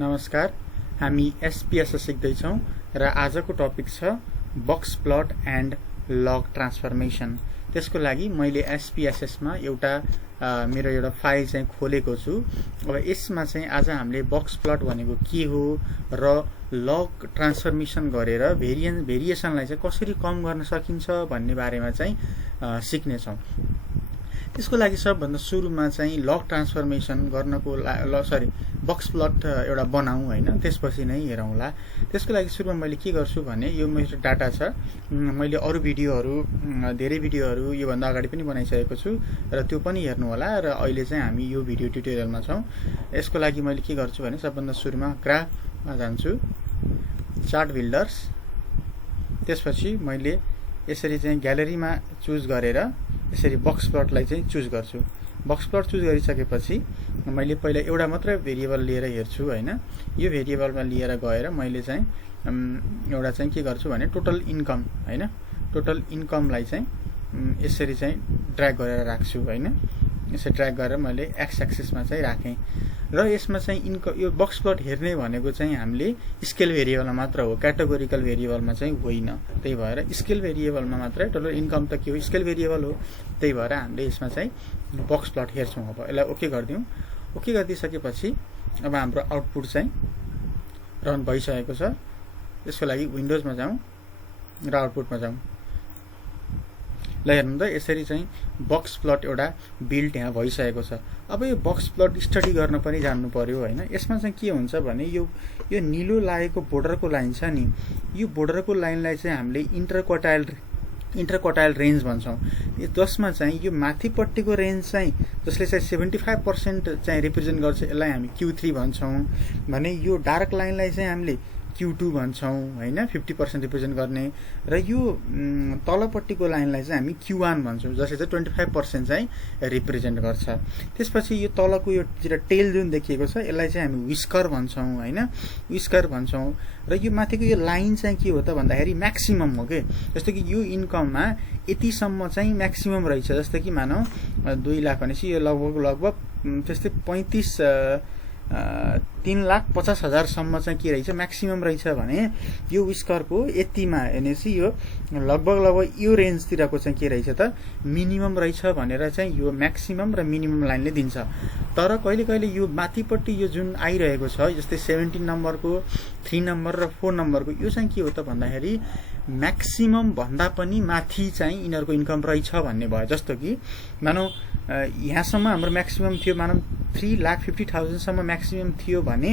नमस्कार, हामी एसपीएस सिक्दैछौँ र आजको टपिक छ box plot and log transformation. त्यसको लागि मैले एसपीएसएसमा मेरो एउटा फाइल चाहिँ खोलेको छु। अब यसमा चाहिँ आज हामीले बक्स प्लट भनेको के हो र लग ट्रान्सफर्मेसन गरेर भेरिएसनलाई चाहिँ कसरी कम गर्न सकिन्छ भन्ने बारेमा चाहिँ सिक्नेछौँ। त्यसको लागि सबभन्दा सुरुमा चाहिँ लग ट्रान्सफर्मेसन गर्नको बक्स प्लट एउटा बनाऊँ हैन, त्यसपछि नै हेरौँला। त्यसको लागि सुरुमा मैले के गर्छु भने यो मेरो डाटा छ। मैले अरू धेरै भिडियोहरू योभन्दा अगाडि पनि बनाइसकेको छु र त्यो पनि हेर्नु होला। र अहिले चाहिँ हामी यो भिडियो ट्युटोरियलमा छौँ। यसको लागि मैले के गर्छु भने सबभन्दा सुरुमा ग्राफमा जान्छु, चार्ट बिल्डर्स। त्यसपछि मैले यसरी चाहिँ ग्यालरीमा चुज गरेर यसरी बक्स प्लटलाई चाहिँ चुज गर्छु। बक्स प्लट चुज गरिसकेपछि मैले पहिला एउटा मात्र भेरिएबल लिएर हेर्छु हैन। यो भेरिएबलमा लिएर गएर मैले चाहिँ एउटा चाहिँ के गर्छु भने टोटल इन्कम हैन, टोटल इन्कमलाई चाहिँ यसरी चाहिँ ड्र्याग गरेर राख्छु हैन। यसरी ड्र्याग गरेर मैले एक्स एक्सिसमा चाहिँ राखेँ र यसमा चाहिँ यो बक्स प्लट हेर्ने भनेको चाहिँ हामीले स्केल भेरिएबलमा मात्र हो, क्याटेगोरिकल भेरिएबलमा चाहिँ होइन। त्यही भएर स्केल भेरिएबलमा मात्रै टोटल इन्कम त के हो, स्केल भेरिएबल हो। त्यही भएर हामीले यसमा चाहिँ बक्स प्लट हेर्छौँ। अब यसलाई ओके गरिदिउँ। ओके गरिदिइसकेपछि अब हाम्रो आउटपुट चाहिँ रन भइसकेको छ। यसको लागि विन्डोजमा जाउँ र आउटपुटमा जाउँ। ल हेर्नु त, यसरी चाहिँ बक्स प्लट एउटा बिल्ड यहाँ भइसकेको छ। अब यो बक्स प्लट स्टडी गर्न पनि जान्नु पर्यो हैन। यसमा चाहिँ के हुन्छ भने यो निलो लागेको बोर्डरको लाइन छ नि, यो बोर्डरको लाइनलाई चाहिँ हामीले इन्टरक्वार्टाइल रेन्ज भन्छौँ। जसमा चाहिँ यो माथिपट्टिको रेन्ज चाहिँ जसले चाहिँ 75% चाहिँ रिप्रेजेन्ट गर्छ, यसलाई हामी Q3 भन्छौँ भने यो डार्क लाइनलाई चाहिँ हामीले Q2 भन्छौँ हैन, 50% रिप्रेजेन्ट गर्ने। र यो तलपट्टिको लाइनलाई चाहिँ हामी Q1 भन्छौँ, जसले चाहिँ 25% चाहिँ रिप्रेजेन्ट गर्छ। त्यसपछि यो तलको यो टेल जुन देखिएको छ यसलाई चाहिँ हामी विस्कर भन्छौँ हैन, विस्कर भन्छौँ। र यो माथिको यो लाइन चाहिँ के हो त भन्दाखेरि म्याक्सिमम हो के। जस्तो कि यो इन्कममा यतिसम्म चाहिँ म्याक्सिमम रहेछ। जस्तो कि मानौ 2 लाख भनेपछि यो लगभग त्यस्तै 3,50,000 सम्म चाहिँ के रहेछ, म्याक्सिमम रहेछ भने यो विस्करको यतिमा हेर्नेछि यो लगभग यो रेन्जतिरको चाहिँ के रहेछ त मिनिमम रहेछ भनेर चाहिँ यो म्याक्सिमम र मिनिमम लाइनले दिन्छ। तर कहिले कहिले यो माथिपट्टि यो जुन आइरहेको छ जस्तै 17 नम्बरको, 3 नम्बर र 4 नम्बरको, यो चाहिँ के हो त भन्दाखेरि म्याक्सिमम भन्दा पनि माथि चाहिँ यिनीहरूको इन्कम रहेछ भन्ने भयो। जस्तो कि मानौ यहाँसम्म हाम्रो म्याक्सिमम थियो, मानौ 3,50,000 सम्म म्याक्सिमम थियो भने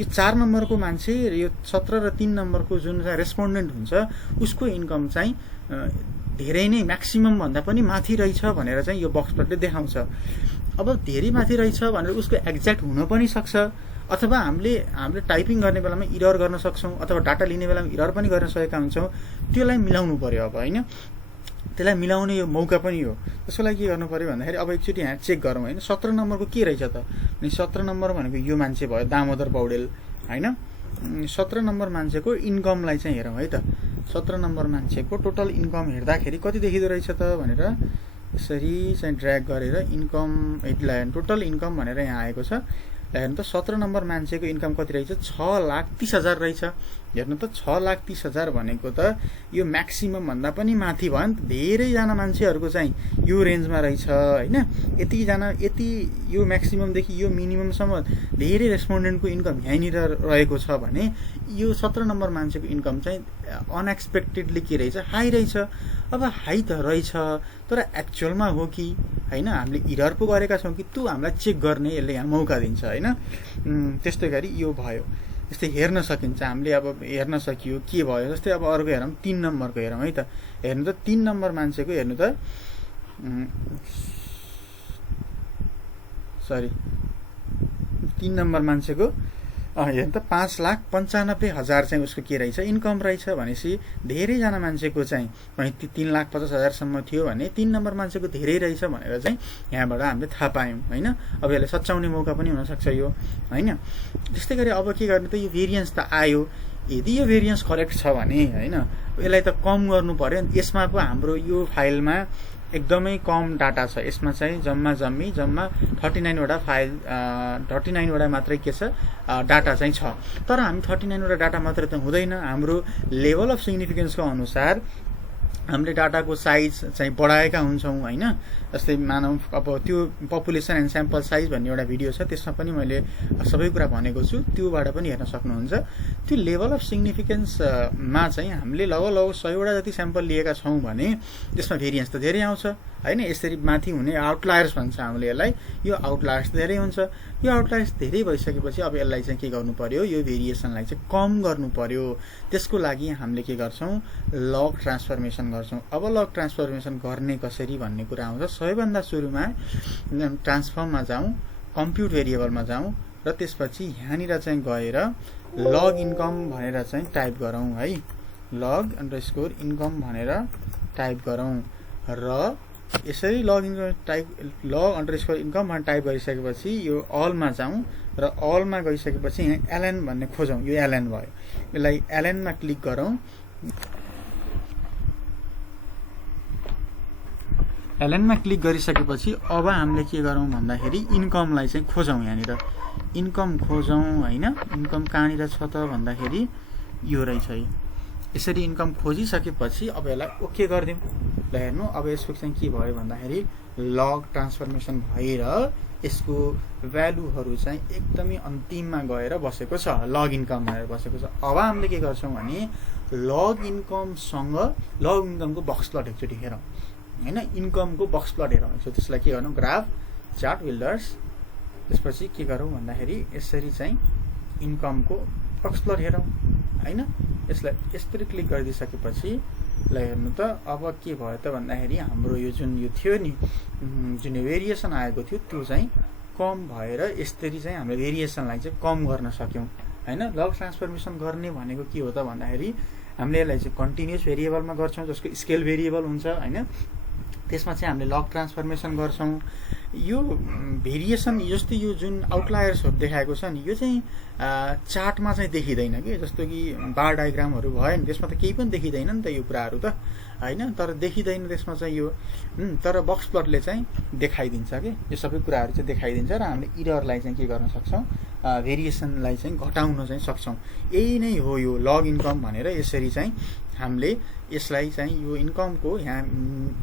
यो 4 नम्बरको मान्छे यो 17 र 3 नम्बरको जुन रेस्पोन्डेन्ट हुन्छ उसको इन्कम चाहिँ धेरै नै म्याक्सिमम भन्दा पनि माथि रहेछ भनेर चाहिँ यो बक्स प्लटले देखाउँछ। अब धेरै माथि रहेछ भनेर उसको एक्ज्याक्ट हुन पनि सक्छ, अथवा हामीले टाइपिङ गर्ने बेलामा इरर गर्न सक्छौँ, अथवा डाटा लिने बेलामा इरर पनि गर्न सकेका हुन्छौँ। त्यसलाई मिलाउनु पर्यो अब हैन, त्यसलाई मिलाउने यो मौका पनि हो। त्यसको लागि के गर्नु पर्यो भन्दाखेरि अब एकचोटि यहाँ चेक गरौँ हैन, 17 नम्बरको के रहेछ त अनि 17 नम्बर भनेको यो मान्छे भयो दामोदर पौडेल हैन। 17 नम्बर मान्छेको इन्कमलाई चाहिँ हेरौँ है त। 17 नम्बर मान्छेको टोटल इन्कम हेर्दाखेरि कति देखिदो रहेछ त भनेर यसरी चाहिँ ड्र्याग गरेर इन्कम हेडलाइन टोटल इन्कम भनेर यहाँ आएको छ। हेर्नु त 17 नम्बर मान्छेको इन्कम कति रहेछ, 6,30,000 रहेछ। हेर्नु त 6,30,000 भनेको त यो म्याक्सिमम भन्दा पनि माथि भयो नि त। धेरैजना मान्छेहरूको चाहिँ यो रेन्जमा रहेछ हैन। यति यो म्याक्सिममदेखि यो मिनिममसम्म धेरै रेस्पोन्डेन्टको इन्कम यहीँनिर रहेको छ भने यो 17 नम्बर मान्छेको इन्कम चाहिँ अनएक्सपेक्टेडली के रहेछ, हाई रहेछ। अब हाई त रहेछ तर एक्चुअलमा हो कि हैन, हामीले इरर पो गरेका छौँ कि त्यो हामीलाई चेक गर्ने यसले यहाँ मौका दिन्छ हैन। त्यस्तै गरी यो भयो, यस्तै हेर्न सकिन्छ। हामीले अब हेर्न सकियो के भयो। जस्तै अब अर्को हेरौँ, 3 नम्बरको हेरौँ है त। हेर्नु त 3 नम्बर मान्छेको हेर्नु त 3 नम्बर मान्छेको हेर्नु त 5,95,000 चाहिँ उसको के रहेछ इन्कम रहेछ भनेपछि धेरैजना मान्छेको चाहिँ 3,50,000 सम्म थियो भने 3 नम्बर मान्छेको धेरै रहेछ भनेर चाहिँ यहाँबाट हामीले थाहा पायौँ हैन। अब यसलाई सच्याउने मौका पनि हुन सक्छ यो हैन। त्यस्तै गरी अब के गर्ने त, यो भेरिएन्स त आयो, यदि यो भेरिएन्स करेक्ट छ भने हैन यसलाई त कम गर्नु पर्यो नि। यसमा पो हाम्रो यो फाइलमा एकदमै कम डाटा छ यसमा चाहिँ जम्मा 39 वटा फाइल 39 वटा मात्रै के छ डाटा चाहिँ छ। तर हामी 39 वटा डाटा मात्रै त हुँदैन, हाम्रो लेभल अफ सिग्निफिकेन्सको अनुसार हामीले डाटाको साइज चाहिँ बढाएका हुन्छौँ हैन। जस्तै मानौँ अब त्यो पपुलेसन एन्ड स्याम्पल साइज भन्ने एउटा भिडियो छ, त्यसमा पनि मैले सबै कुरा भनेको छु, त्योबाट पनि हेर्न सक्नुहुन्छ। त्यो लेभल अफ सिग्निफिकेन्समा चाहिँ हामीले लगभग 100 वटा जति स्याम्पल लिएका छौँ भने त्यसमा भेरिएन्स त धेरै आउँछ हैन। यसरी माथि हुने आउटलायर्स भन्छ हामीले यसलाई, यो आउटलायर्स धेरै हुन्छ। यो आउटलायर्स धेरै भइसकेपछि अब यसलाई चाहिँ के गर्नु पर्यो, यो भेरिएसनलाई चाहिँ कम गर्नु पर्यो। त्यसको लागि हामीले के गर्छौँ, लग ट्रान्सफर्मेसन गर्छौँ। अब लग ट्रान्सफर्मेसन गर्ने कसरी भन्ने कुरा आउँछ। सबैभन्दा सुरुमा ट्रान्सफर्ममा जाउँ, कम्प्युट भेरिएबलमा जाउँ र त्यसपछि यहाँनिर चाहिँ गएर लग इन्कम भनेर चाहिँ टाइप गरौँ है। लग अन्डरस्कोर इन्कम भनेर टाइप गरौँ र यसरी लग अन्डरस्कोर इन्कम भनेर टाइप गरिसकेपछि यो अलमा जाउँ र अलमा गइसकेपछि यहाँ एलएन भन्ने खोजौँ। यो एलएन भयो, यसलाई एलएनमा क्लिक गरौँ। एलएनमा क्लिक गरिसकेपछि अब हामीले के गरौँ भन्दाखेरि इन्कमलाई चाहिँ खोजौँ। यहाँनिर इन्कम खोजौँ हैन। इन्कम कहाँनिर छ त भन्दाखेरि यो रहेछ है। यसरी इन्कम खोजिसकेपछि अब यसलाई ओके गरिदिउँ। ल हेर्नु, अब यसको चाहिँ के भयो भन्दाखेरि लग ट्रान्सफर्मेसन भएर यसको भ्यालुहरू चाहिँ एकदमै अन्तिममा गएर बसेको छ, लग इन्कम भएर बसेको छ। अब हामीले के गर्छौँ भने लग इन्कमसँग लग इन्कमको बक्स प्लट एकचोटि हेरौँ हैन। इन्कमको बक्स प्लट हेरौँ। त्यसलाई के गर्नु, ग्राफ चार्ट बिल्डर्स, त्यसपछि के गरौँ भन्दाखेरि यसरी चाहिँ इन्कमको बक्स प्लट हेरौँ हैन। यसलाई यसरी क्लिक गरिदिइसकेपछि ल हेर्नु त अब के भयो त भन्दाखेरि हाम्रो यो जुन यो थियो नि, जुन भेरिएसन आएको थियो त्यो चाहिँ कम भएर यसरी चाहिँ हामीले भेरिएसनलाई चाहिँ कम गर्न सक्यौँ हैन। लग ट्रान्सफर्मेसन गर्ने भनेको के हो त भन्दाखेरि हामीले यसलाई चाहिँ कन्टिन्युअस भेरिएबलमा गर्छौँ, जसको स्केल भेरिएबल हुन्छ हैन। त्यसमा चाहिँ हामीले लग ट्रान्सफर्मेसन गर्छौँ। यो भेरिएसन जस्तै यो जुन आउटलायर्सहरू देखाएको छ नि, यो चाहिँ चार्टमा चाहिँ देखिँदैन कि, जस्तो कि बार डायग्रामहरू भयो नि त्यसमा त केही पनि देखिँदैन नि त यो कुराहरू त हैन। तर देखिँदैन त्यसमा चाहिँ यो, तर बक्स प्लटले चाहिँ देखाइदिन्छ कि, यो सबै कुराहरू चाहिँ देखाइदिन्छ र हामीले इररलाई चाहिँ के गर्न सक्छौँ, भेरिएसनलाई चाहिँ घटाउन चाहिँ सक्छौँ। यही नै हो यो लग इन्कम भनेर। यसरी चाहिँ हामीले यसलाई चाहिँ यो इन्कमको यहाँ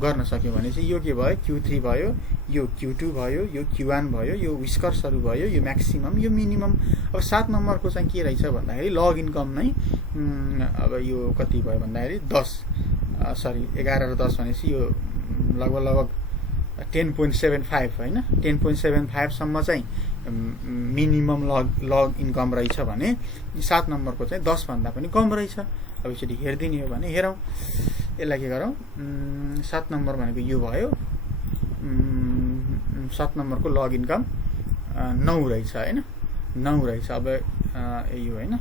गर्न सक्यौँ भने चाहिँ यो के भयो, Q3 भयो, यो Q2 भयो, यो Q1 भयो, यो विस्कर्सहरू भयो, यो म्याक्सिमम, यो मिनिमम। अब 7 नम्बरको चाहिँ के रहेछ भन्दाखेरि लग इन्कम नै अब यो कति भयो भन्दाखेरि 11 र 10 भनेपछि यो लगभग 10.75 हैन। 10.75 सम्म चाहिँ मिनिमम लग इन्कम रहेछ भने 7 नम्बरको चाहिँ 10 भन्दा पनि कम रहेछ। अब यसरी हेरिदिने हो भने हेरौँ, यसलाई के गरौँ, 7 नम्बर भनेको यो भयो। 7 नम्बरको लग इन्कम 9 रहेछ हैन, 9 रहेछ। अब यो हैन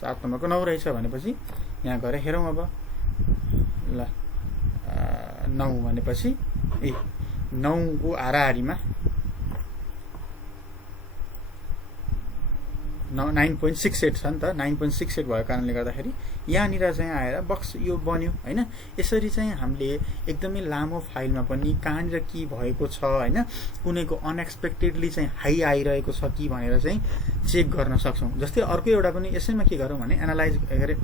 7 नम्बरको 9 रहेछ भनेपछि यहाँ गएर हेरौँ। अब ल 9 भनेपछि 9 को हाराहारीमा 9.68 छ नि त। 9.68 भएको कारणले गर्दाखेरि यहाँनिर चाहिँ आएर बक्स यो बन्यो हैन। यसरी चाहिँ हामीले एकदमै लामो फाइलमा पनि कहाँनिर के भएको छ हैन, कुनैको अनएक्सपेक्टेडली चाहिँ हाई आइरहेको छ कि भनेर चाहिँ चेक गर्न सक्छौँ। जस्तै अर्को एउटा पनि यसैमा के गरौँ भने एनालाइज गरे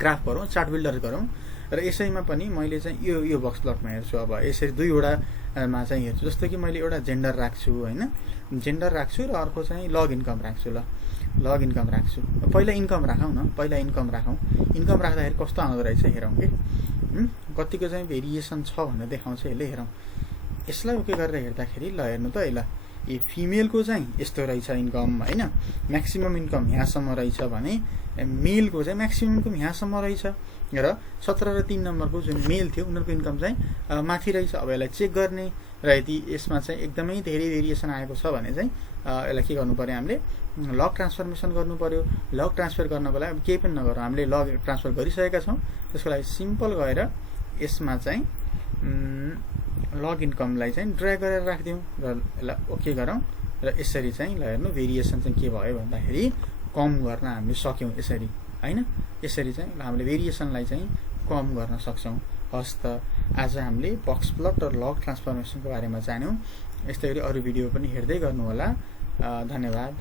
ग्राफ गरौँ, चार्ट बिल्डर गरौँ र यसैमा पनि मैले चाहिँ यो बक्स प्लटमा हेर्छु। अब यसरी दुईवटामा चाहिँ हेर्छु। जस्तो कि मैले एउटा जेन्डर राख्छु हैन, जेन्डर राख्छु र अर्को चाहिँ लग इन्कम राख्छु। ल लग इन्कम राख्छु। पहिला इन्कम राखौँ न, पहिला इन्कम राखौँ। इन्कम राख्दाखेरि कस्तो आउँदो रहेछ हेरौँ कि, कतिको चाहिँ भेरिएसन छ भनेर देखाउँछ यसले। हेरौँ यसलाई ओके गरेर हेर्दाखेरि ल हेर्नु त, ल यो फिमेलको चाहिँ यस्तो रहेछ इन्कम हैन, म्याक्सिमम इन्कम यहाँसम्म रहेछ भने मेलको चाहिँ म्याक्सिमम इन्कम यहाँसम्म रहेछ र 17 र 3 नम्बरको जुन मेल थियो उनीहरूको इन्कम चाहिँ माथि रहेछ। अब यसलाई चेक गर्ने र यदि यसमा चाहिँ एकदमै धेरै भेरिएसन आएको छ भने चाहिँ यसलाई के गर्नु पर्यो, हामीले लग ट्रान्सफर्मेसन गर्नु पर्यो। लग ट्रान्सफर गर्नको लागि केही पनि नगरौँ, हामीले लग ट्रान्सफर गरिसकेका छौँ। त्यसको लागि सिम्पल गएर यसमा चाहिँ लग इन्कमलाई चाहिँ ड्र्याग गरेर राखिदिउँ र यसलाई ओके गरौँ र यसरी चाहिँ ल हेर्नु भेरिएसन चाहिँ के भयो भन्दाखेरि कम गर्न हामीले सक्यौँ यसरी हैन। यसरी चाहिँ हामीले भेरिएसनलाई चाहिँ कम गर्न सक्छौँ। हस् त आज हामीले बक्स प्लट र लग ट्रान्सफर्मेसनको बारेमा जान्यौँ। यस्तै गरी अरू भिडियो पनि हेर्दै गर्नुहोला। धन्यवाद।